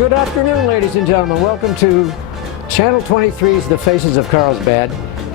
Good afternoon, ladies and gentlemen. Welcome to Channel 23's The Faces of Carlsbad.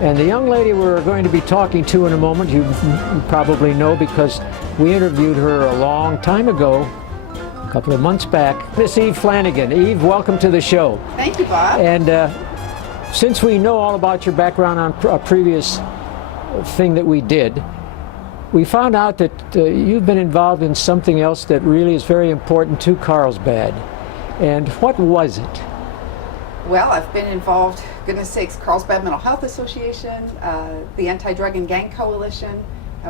And the young lady we're going to be talking to in a moment, you probably know because we interviewed her a long time ago, a couple of months back. Miss Eve Flanigan. Eve, welcome to the show. Thank you, Bob. And since we know all about your background on a previous thing that we did, we found out that you've been involved in something else that really is very important to Carlsbad. And what was it? Well, I've been involved, goodness sakes, Carlsbad Mental Health Association, the Anti-Drug and Gang Coalition,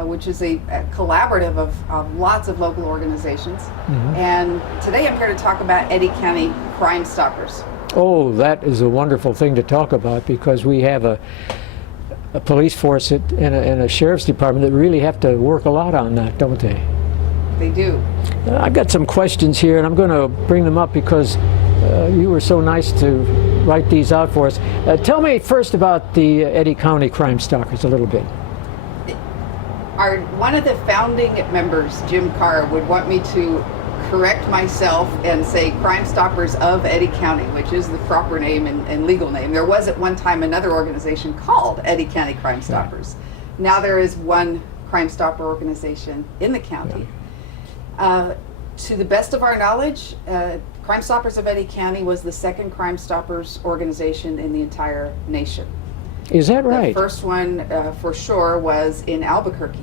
which is a collaborative of lots of local organizations. Mm-hmm. And today I'm here to talk about Eddy County Crime Stoppers. Oh, that is a wonderful thing to talk about because we have a police force and a sheriff's department that really have to work a lot on that, don't they? They do. I've got some questions here, and I'm going to bring them up because you were so nice to write these out for us. Tell me first about the Eddy County Crime Stoppers a little bit. One of the founding members, Jim Carr, would want me to correct myself and say Crime Stoppers of Eddy County, which is the proper name and legal name. There was at one time another organization called Eddy County Crime Stoppers. Right. Now there is one Crime Stopper organization in the county. Yeah. To the best of our knowledge, Crime Stoppers of Eddy County was the second Crime Stoppers organization in the entire nation. Is that right? The first one, for sure, was in Albuquerque.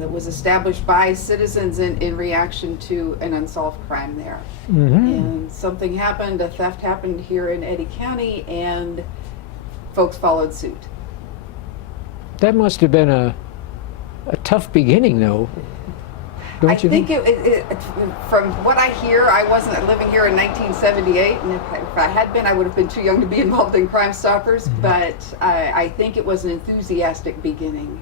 That was established by citizens in reaction to an unsolved crime there. Mm-hmm. And something happened, a theft happened here in Eddy County, and folks followed suit. That must have been a tough beginning, though. I think from what I hear, I wasn't living here in 1978, and if I had been, I would have been too young to be involved in Crime Stoppers, mm-hmm. But I think it was an enthusiastic beginning.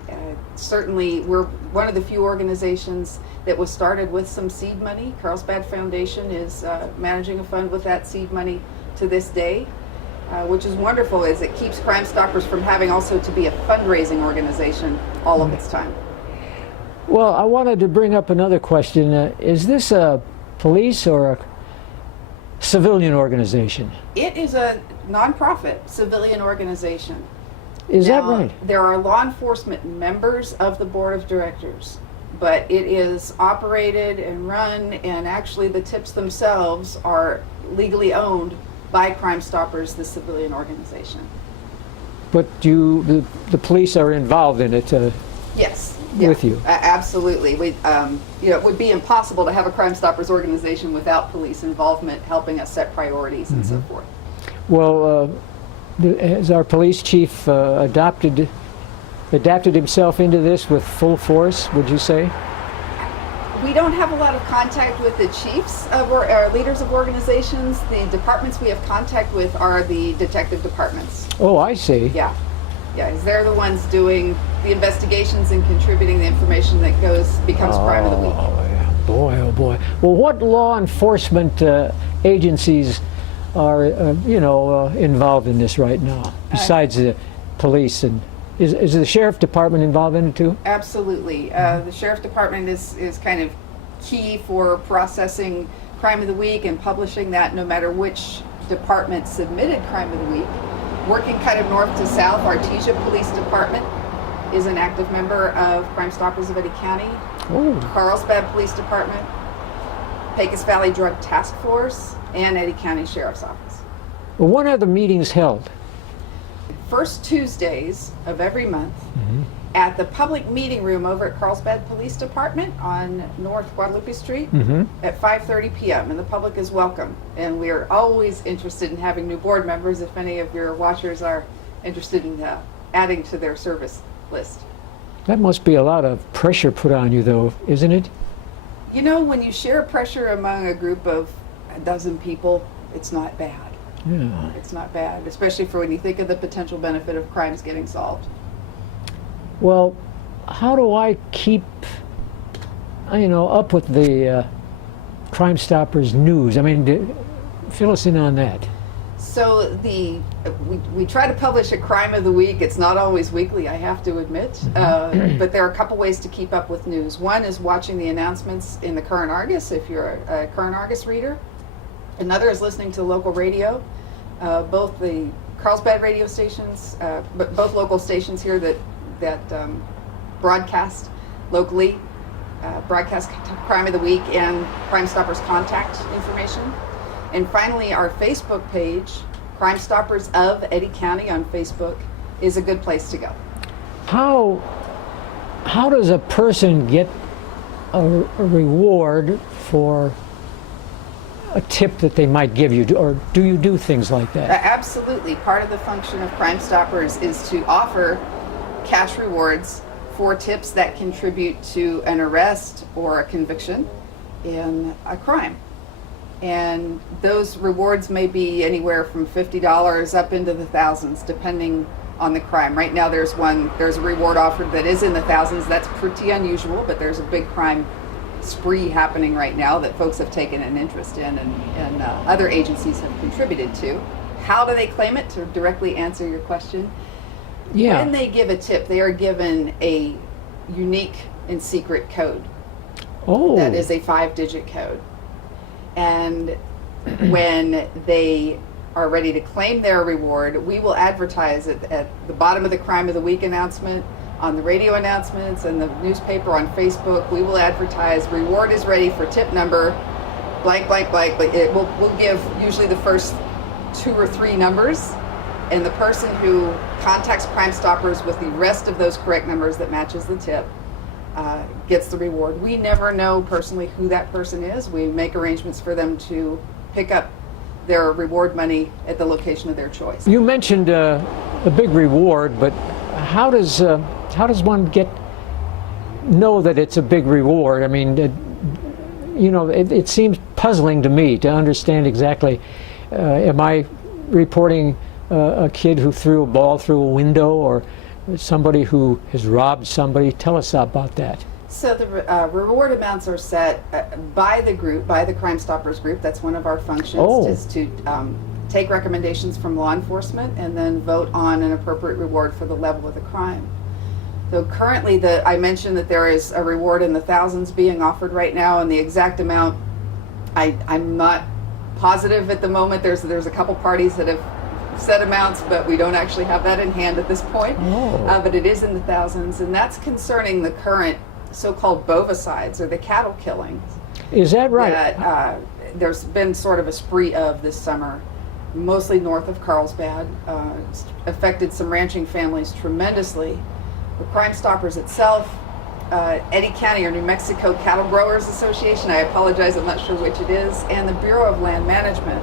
Certainly, we're one of the few organizations that was started with some seed money. Carlsbad Foundation is managing a fund with that seed money to this day, which is wonderful as it keeps Crime Stoppers from having also to be a fundraising organization all mm-hmm. of its time. Well, I wanted to bring up another question. Is this a police or a civilian organization? It is a nonprofit civilian organization. Is that right? There are law enforcement members of the board of directors, but it is operated and run, and actually the tips themselves are legally owned by Crime Stoppers, the civilian organization. But the police are involved in it? Yes. With you. Absolutely. It would be impossible to have a Crime Stoppers organization without police involvement helping us set priorities mm-hmm. and so forth. Well, has our police chief adapted himself into this with full force, would you say? We don't have a lot of contact with the chiefs or leaders of organizations. The departments we have contact with are the detective departments. Oh, I see. Yeah, they're the ones doing the investigations and contributing the information that becomes crime of the week. Oh boy. Well, what law enforcement agencies are involved in this right now besides the police? And is the sheriff department involved in it too? Absolutely. The sheriff department is kind of key for processing crime of the week and publishing that no matter which department submitted crime of the week. Working kind of north to south, Artesia Police Department is an active member of Crime Stoppers of Eddy County. Ooh. Carlsbad Police Department, Pecos Valley Drug Task Force, and Eddy County Sheriff's Office. Well, when are the meetings held? First Tuesdays of every month mm-hmm. at the public meeting room over at Carlsbad Police Department on North Guadalupe Street mm-hmm. at 5:30 p.m. and the public is welcome. And we are always interested in having new board members if any of your watchers are interested in adding to their service list. That must be a lot of pressure put on you, though, isn't it? When you share pressure among a group of a dozen people, it's not bad. Yeah. It's not bad, especially for when you think of the potential benefit of crimes getting solved. Well, how do I keep, up with the Crime Stoppers news? I mean, fill us in on that. So we try to publish a crime of the week. It's not always weekly, I have to admit, but there are a couple ways to keep up with news. One is watching the announcements in the Current Argus, if you're a Current Argus reader. Another is listening to local radio, both the Carlsbad radio stations, but both local stations here that broadcast locally, broadcast Crime of the Week and Crime Stoppers contact information. And finally, our Facebook page, Crime Stoppers of Eddy County on Facebook, is a good place to go. How does a person get a reward for a tip that they might give you, or do you do things like that? Absolutely. Part of the function of Crime Stoppers is to offer cash rewards for tips that contribute to an arrest or a conviction in a crime. And those rewards may be anywhere from $50 up into the thousands, depending on the crime. Right now there's a reward offered that is in the thousands. That's pretty unusual, but there's a big crime spree happening right now that folks have taken an interest in and other agencies have contributed to. How do they claim it? To directly answer your question, when they give a tip, they are given a unique and secret code. That is a 5-digit code. And when they are ready to claim their reward, we will advertise it at the bottom of the Crime of the Week announcement, on the radio announcements, and the newspaper, on Facebook. We will advertise, reward is ready for tip number blank, blank, blank. We'll give usually the first 2 or 3 numbers, and the person who contacts Crime Stoppers with the rest of those correct numbers that matches the tip gets the reward. We never know personally who that person is. We make arrangements for them to pick up their reward money at the location of their choice. You mentioned a big reward, but how does one know that it's a big reward? I mean, it seems puzzling to me to understand exactly. Am I reporting a kid who threw a ball through a window, or somebody who has robbed somebody? Tell us about that. So the reward amounts are set by the group, by the Crime Stoppers group. That's one of our functions, is to take recommendations from law enforcement and then vote on an appropriate reward for the level of the crime. So currently, I mentioned that there is a reward in the thousands being offered right now, and the exact amount, I'm not positive at the moment. There's a couple parties that have set amounts, but we don't actually have that in hand at this point. But it is in the thousands, and that's concerning the current so-called bovicides, or the cattle killings. Is that right? That there's been sort of a spree of this summer, mostly north of Carlsbad. It's affected some ranching families tremendously. The Crime Stoppers itself, Eddy County or New Mexico Cattle Growers Association, I apologize, I'm not sure which it is, and the Bureau of Land Management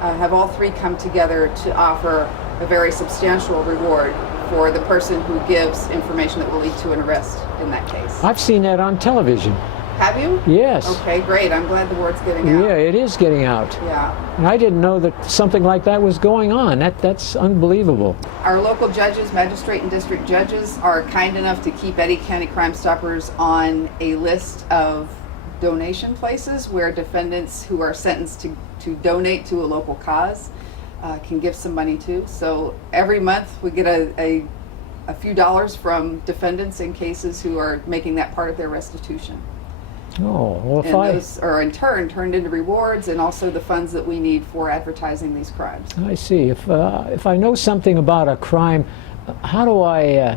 have all three come together to offer a very substantial reward for the person who gives information that will lead to an arrest in that case. I've seen that on television. Have you? Yes. Okay, great. I'm glad the word's getting out. Yeah, it is getting out. Yeah. And I didn't know that something like that was going on. That's unbelievable. Our local judges, magistrate and district judges, are kind enough to keep Eddy County Crime Stoppers on a list of donation places where defendants who are sentenced to donate to a local cause can give some money to. So every month we get a few dollars from defendants in cases who are making that part of their restitution. Oh, well, those are in turn turned into rewards and also the funds that we need for advertising these crimes. I see. If I know something about a crime, how do I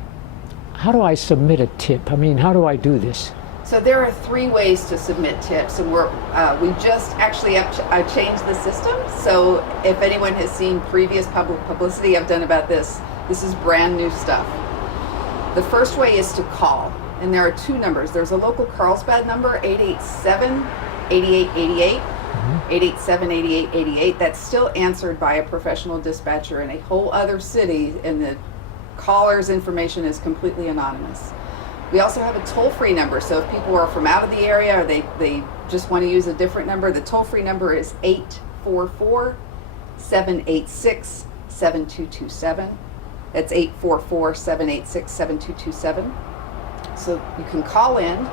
submit a tip? I mean, how do I do this? So there are 3 ways to submit tips, and we just actually have changed the system. So if anyone has seen previous public publicity I've done about this, this is brand new stuff. The first way is to call, and there are 2 numbers. There's a local Carlsbad number, 887-8888, 887-8888. That's still answered by a professional dispatcher in a whole other city, and the caller's information is completely anonymous. We also have a toll-free number, so if people are from out of the area or they just want to use a different number, the toll-free number is 844-786-7227. That's 844-786-7227. So you can call in.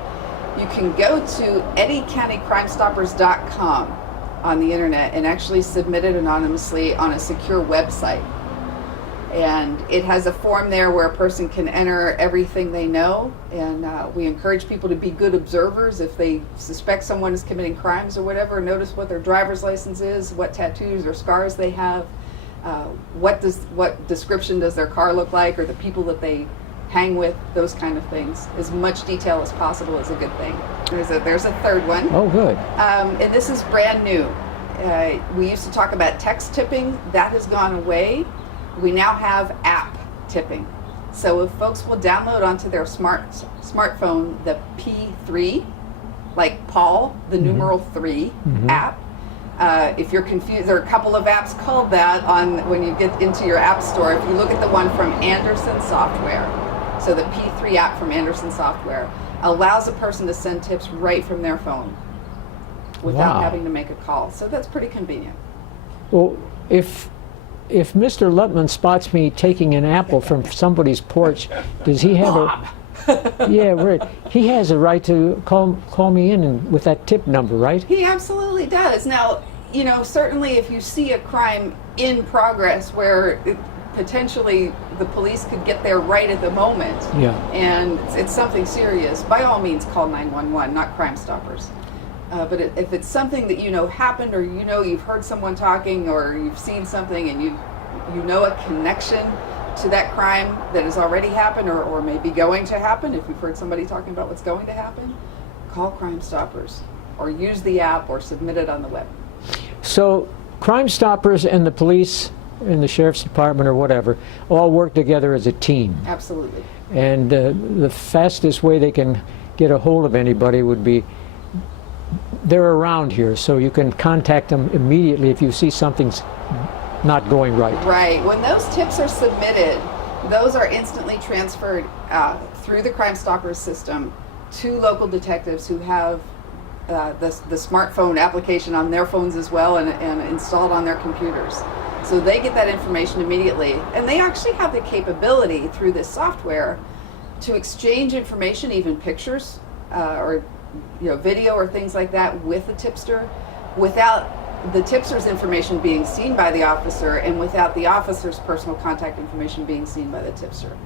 You can go to eddycountycrimestoppers.com on the internet and actually submit it anonymously on a secure website. And it has a form there where a person can enter everything they know, and we encourage people to be good observers. If they suspect someone is committing crimes or whatever, notice what their driver's license is, what tattoos or scars they have, what description does their car look like, or the people that they hang with, those kind of things. As much detail as possible is a good thing. There's a third one. Oh, good. And this is brand new. We used to talk about text tipping. That has gone away. We now have app tipping. So if folks will download onto their smartphone the P3, like Paul, the numeral 3 app. If you're confused, there are a couple of apps called that when you get into your app store. If you look at the one from Anderson Software, so the P3 app from Anderson Software allows a person to send tips right from their phone without having to make a call. So that's pretty convenient. Well, if Mr. Lutman spots me taking an apple from somebody's porch, does he have yeah, right. He has a right to call me in with that tip number, right? He absolutely does. Now, certainly if you see a crime in progress where potentially the police could get there right at the moment, and it's something serious, by all means call 911, not Crime Stoppers. But if it's something that happened, or you've heard someone talking, or you've seen something, and you know a connection to that crime that has already happened, or maybe going to happen, if you've heard somebody talking about what's going to happen, call Crime Stoppers, or use the app, or submit it on the web. So Crime Stoppers and the police and the sheriff's department or whatever all work together as a team. Absolutely. And the fastest way they can get a hold of anybody would be, they're around here, so you can contact them immediately if you see something's not going right. Right. When those tips are submitted, those are instantly transferred through the Crime Stoppers system to local detectives who have the smartphone application on their phones as well, and installed on their computers. So they get that information immediately, and they actually have the capability through this software to exchange information, even pictures or video or things like that, with the tipster, without the tipster's information being seen by the officer, and without the officer's personal contact information being seen by the tipster.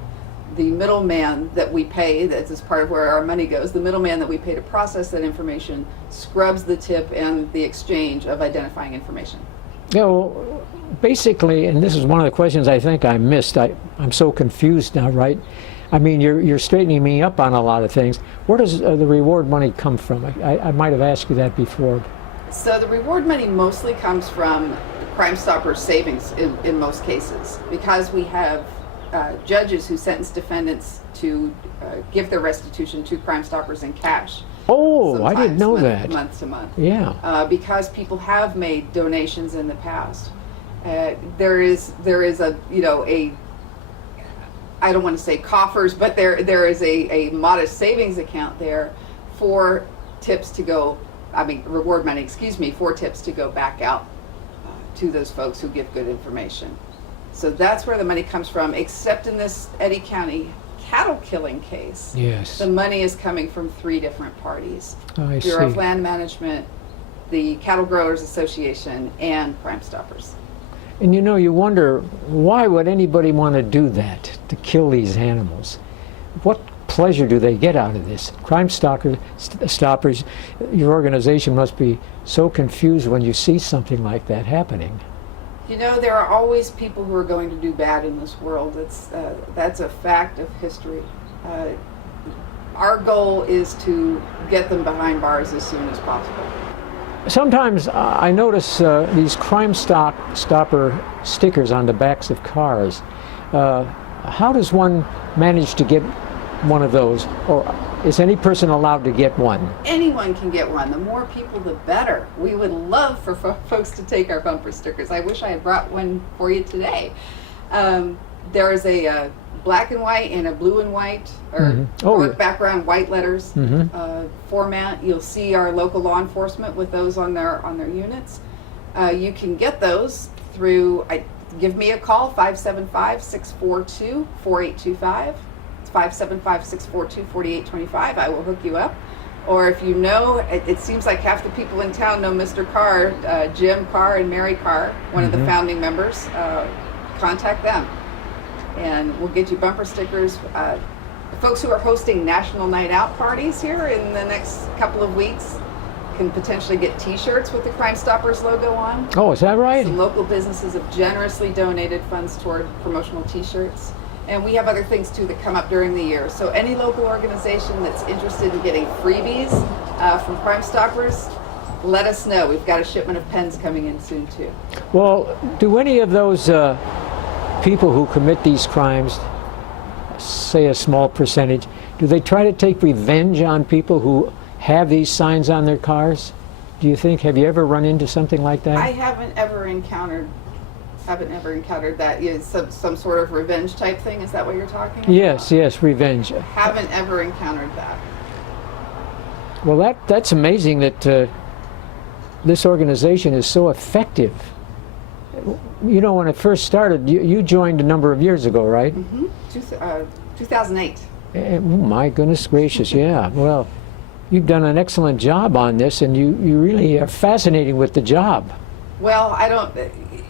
The middleman that we pay, that is part of where our money goes, the middleman that we pay to process that information scrubs the tip and the exchange of identifying information. Basically, and this is one of the questions I think I missed, I'm so confused now, right? I mean, you're straightening me up on a lot of things. Where does the reward money come from? I might have asked you that before. So the reward money mostly comes from Crime Stoppers savings in most cases, because we have judges who sentence defendants to give their restitution to Crime Stoppers in cash. Oh, I didn't know that. Month to month. Yeah. Because people have made donations in the past. There is a I don't want to say coffers, but there is a modest savings account there for tips to go. Reward money, for tips to go back out to those folks who give good information. So that's where the money comes from, except in this Eddy County cattle killing case. Yes. The money is coming from 3 different parties. I see. Bureau of Land Management, the Cattle Growers Association, and Crime Stoppers. And you wonder, why would anybody want to do that, to kill these animals? What pleasure do they get out of this? Crime Stoppers, your organization must be so confused when you see something like that happening. There are always people who are going to do bad in this world. That's a fact of history. Our goal is to get them behind bars as soon as possible. Sometimes I notice these Crime Stopper stickers on the backs of cars. How does one manage to get one of those, or is any person allowed to get one? Anyone can get one. The more people, the better. We would love for folks to take our bumper stickers. I wish I had brought one for you today. There is a black and white and a blue and white, or dark background, white letters format. You'll see our local law enforcement with those on their units. You can get those through, give me a call, 575-642-4825. It's 575-642-4825. I will hook you up. Or if it seems like half the people in town know Mr. Carr, Jim Carr and Mary Carr, one of the founding members. Contact them. and we'll get you bumper stickers. Folks who are hosting National Night Out parties here in the next couple of weeks can potentially get T-shirts with the Crime Stoppers logo on. Oh, is that right? Some local businesses have generously donated funds toward promotional T-shirts. And we have other things too that come up during the year. So any local organization that's interested in getting freebies from Crime Stoppers, let us know. We've got a shipment of pens coming in soon too. Well, do any of those people who commit these crimes, say a small percentage, do they try to take revenge on people who have these signs on their cars? Do you think, have you ever run into something like that? I haven't ever encountered that. Some sort of revenge type thing. Is that what you're talking about? Yes, revenge. Haven't ever encountered that. Well, that's amazing that this organization is so effective. You know, when it first started, you joined a number of years ago, right? Mm-hmm. 2008. Oh, my goodness gracious, yeah. Well, you've done an excellent job on this, and you really are fascinating with the job. Well, I don't.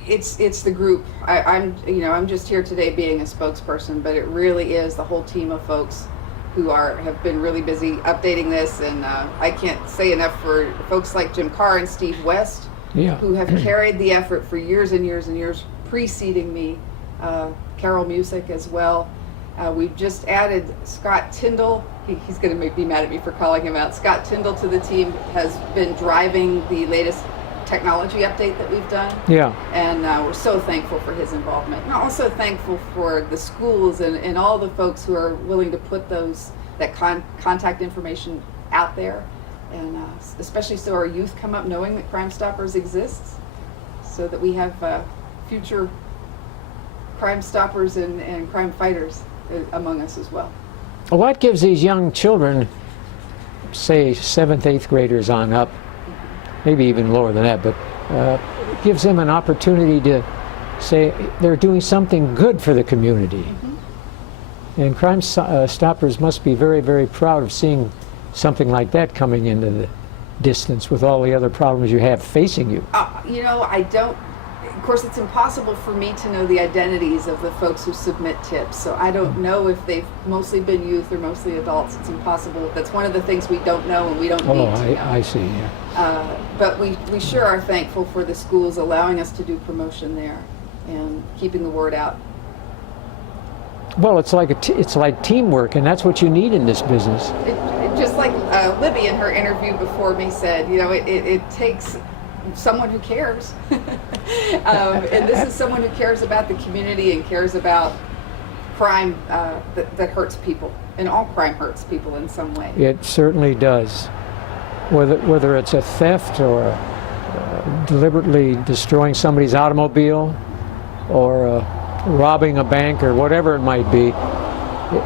It's the group. I'm just here today being a spokesperson, but it really is the whole team of folks who have been really busy updating this, and I can't say enough for folks like Jim Carr and Steve West, who have carried the effort for years and years and years preceding me. Carol Music as well. We've just added Scott Tyndall. He's going to be mad at me for calling him out. Scott Tyndall to the team has been driving the latest technology update that we've done. Yeah. And we're so thankful for his involvement. And also thankful for the schools and all the folks who are willing to put that contact information out there. And especially so our youth come up knowing that Crime Stoppers exists, so that we have future Crime Stoppers and crime fighters among us as well. Well, what gives these young children, say 7th, 8th graders on up, maybe even lower than that, but gives them an opportunity to say they're doing something good for the community. Mm-hmm. And Crime Stoppers must be very, very proud of seeing something like that coming into the distance with all the other problems you have facing you. Of course, it's impossible for me to know the identities of the folks who submit tips, so I don't know if they've mostly been youth or mostly adults. It's impossible. That's one of the things we don't know, and we don't need to know. I see, yeah. But we sure are thankful for the schools allowing us to do promotion there and keeping the word out. Well, it's like teamwork, and that's what you need in this business. Just like Libby in her interview before me said, it takes someone who cares. And this is someone who cares about the community and cares about crime that hurts people. And all crime hurts people in some way. It certainly does. Whether it's a theft or deliberately destroying somebody's automobile or robbing a bank or whatever it might be,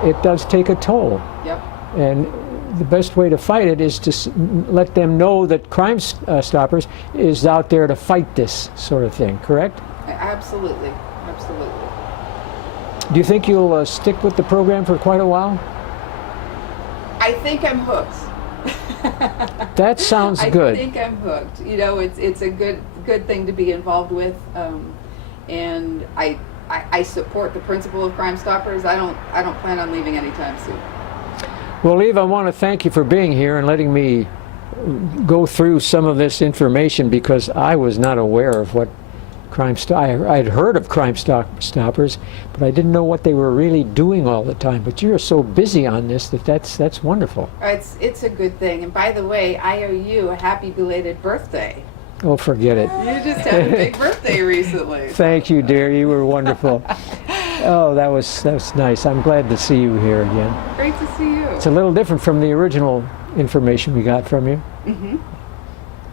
it does take a toll. Yep. And the best way to fight it is to let them know that Crime Stoppers is out there to fight this sort of thing, correct? Absolutely. Do you think you'll stick with the program for quite a while? I think I'm hooked. That sounds good. I think I'm hooked. It's a good thing to be involved with, and I support the principle of Crime Stoppers. I don't plan on leaving anytime soon. Well, Eve, I want to thank you for being here and letting me go through some of this information, because I was not aware of what I'd heard of Crime Stoppers, but I didn't know what they were really doing all the time. But you're so busy on this that's wonderful. It's a good thing. And by the way, I owe you a happy belated birthday. Oh, forget it. You just had a big birthday recently. Thank you, dear. You were wonderful. Oh, that was nice. I'm glad to see you here again. Great to see you. It's a little different from the original information we got from you. Mm-hmm.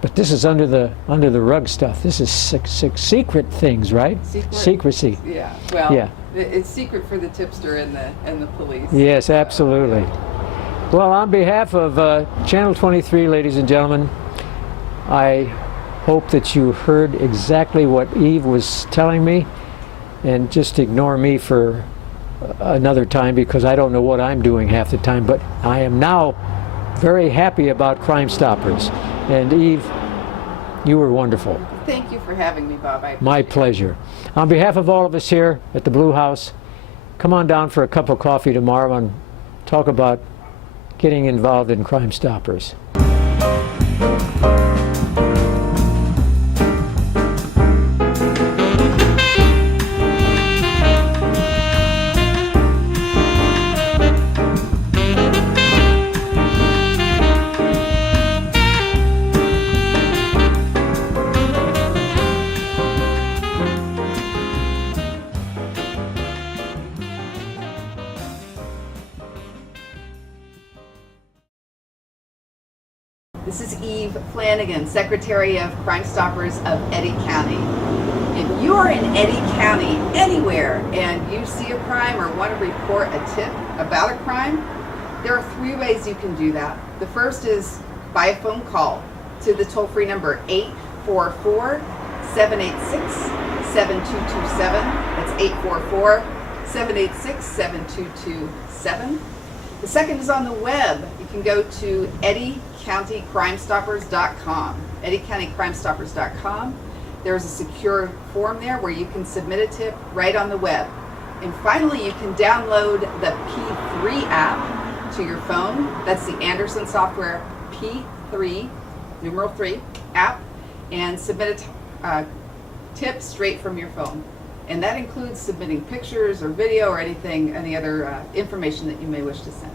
But this is under the rug stuff. This is secret things, right? Secrecy. Yeah. Well, yeah. It's secret for the tipster and the police. Yes, absolutely. Well, on behalf of Channel 23, ladies and gentlemen, I hope that you heard exactly what Eve was telling me, and just ignore me for another time, because I don't know what I'm doing half the time. But I am now very happy about Crime Stoppers. And Eve, you were wonderful. Thank you for having me, Bob. My pleasure. On behalf of all of us here at the Blue House, come on down for a cup of coffee tomorrow and talk about getting involved in Crime Stoppers. This is Eve Flanigan, Secretary of Crime Stoppers of Eddy County. If you are in Eddy County anywhere and you see a crime or want to report a tip about a crime, there are 3 ways you can do that. The first is by a phone call to the toll-free number 844-786-7227. That's 844-786-7227. The second is on the web. You can go to eddycountycrimestoppers.com. eddycountycrimestoppers.com. There's a secure form there where you can submit a tip right on the web. And finally, you can download the P3 app to your phone. That's the Anderson Software P3, numeral 3 app, and submit a tip straight from your phone. And that includes submitting pictures or video or anything, any other information that you may wish to send.